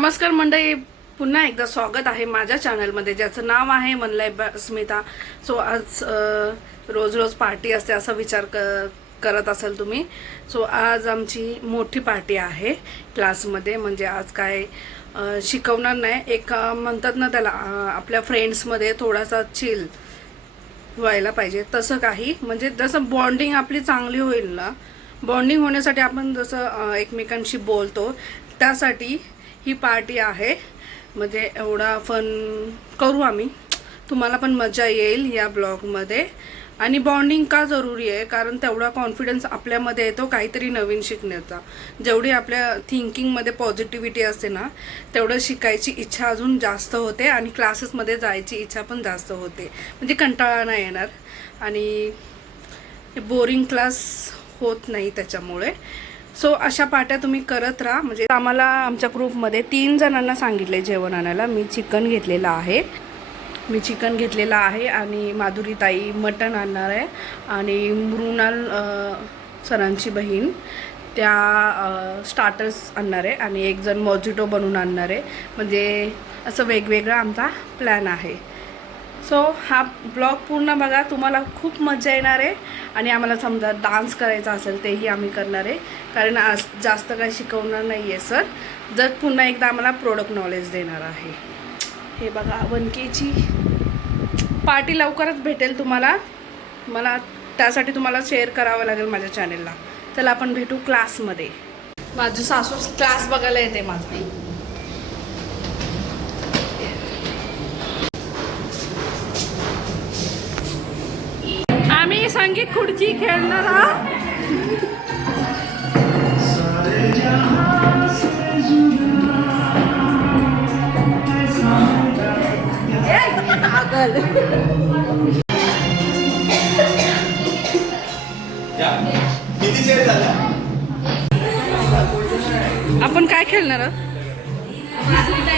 नमस्कार मंडळी, पुन्हा एकदा स्वागत आहे माझ्या चॅनलमध्ये ज्याचं नाव आहे मनलाय स्मिता. सो आज रोज रोज पार्टी असते असा विचार करत असाल तुम्ही. सो आज आमची मोठी पार्टी आहे क्लासमध्ये. म्हणजे आज काय शिकवणार नाही, एक म्हणतात ना त्याला आपल्या फ्रेंड्समध्ये थोडासा चिल व्हायला पाहिजे तसं काही. म्हणजे जसं बॉन्डिंग आपली चांगली होईल ना, बॉन्डिंग होण्यासाठी आपण जसं एकमेकांशी बोलतो त्यासाठी ही पार्टी आहे. म्हणजे एवढा फन करू आम्ही, तुम्हाला पण मजा येईल या ब्लॉगमध्ये. आणि बॉन्डिंग का जरुरी आहे, कारण तेवढा कॉन्फिडन्स आपल्यामध्ये येतो काहीतरी नवीन शिकण्याचा. जेवढी आपल्या थिंकिंगमध्ये पॉझिटिव्हिटी असते ना, तेवढं शिकायची इच्छा अजून जास्त होते आणि क्लासेसमध्ये जायची इच्छा पण जास्त होते. म्हणजे कंटाळा नाही येणार आणि बोरिंग क्लास होत नाही त्याच्यामुळे. सो अशा पार्ट्या तुम्ही करत राहा. म्हणजे आम्हाला आमच्या ग्रुपमध्ये 3 जणांना सांगितले जेवण आणायला. मी चिकन घेतलेला आहे आणि माधुरी ताई मटण आणणार आहे आणि मृणाल सरांची बहीण त्या स्टार्टर्स आणणार आहे आणि एक जण मॉजिटो बनवून आणणार आहे. म्हणजे असं वेगवेगळा आमचा प्लॅन आहे. सो हा ब्लॉग पूर्ण बघा, तुम्हाला खूप मजा येणार आहे. आणि आम्हाला समजा डान्स करायचा असेल तेही आम्ही करणार आहे, कारण आज जास्त काही शिकवणार नाही आहे सर. जर पुन्हा एकदा आम्हाला प्रोडक्ट नॉलेज देणार आहे. हे बघा, 1Kची पार्टी लवकरच भेटेल तुम्हाला. मला त्यासाठी तुम्हाला शेअर करावं लागेल माझ्या चॅनेलला. चला आपण भेटू क्लासमध्ये. माझी सासू क्लास बघायला येते माझा. आम्ही संगीत खुर्ची खेळणार आहोत. आपण काय खेळणार आहोत?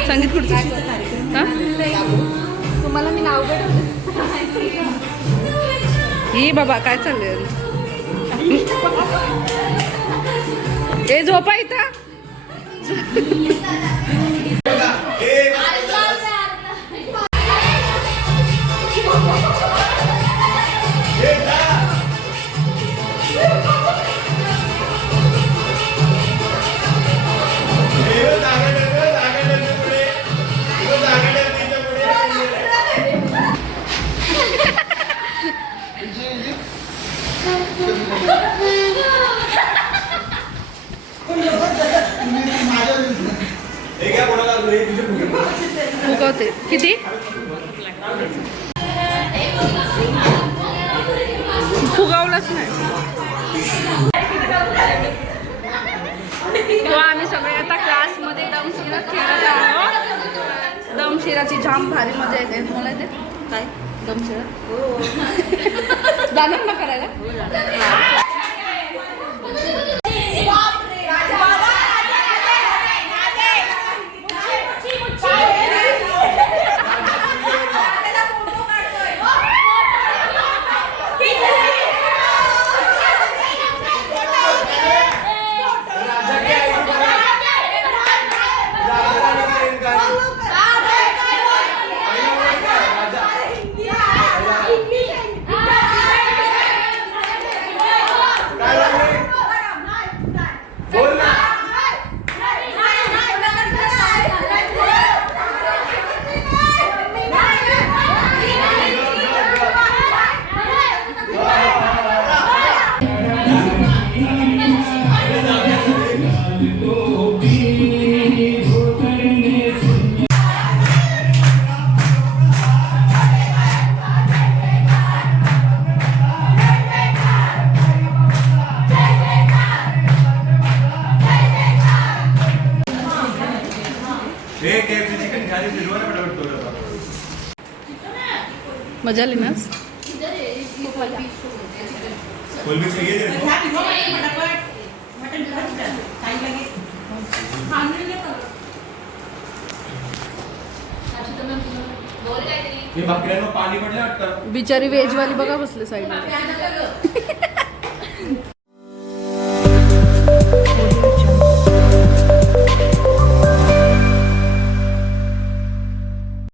संगीत खुर्ची. तुम्हाला मी नाव ही बाबा काय चाललंय? हे झोपा इथं. फुगवते किती फुगवलंच नाही. तो आम्ही सगळे आता क्लासमध्ये दमशिरा खेळत आहोत. दमशिराची जाम भारी मजा येते. तुम्हाला येते काय दमशिरा? जाणार ना करायला? मजा आली ना? बिचारी वेजवाली बघा बसले साईडला.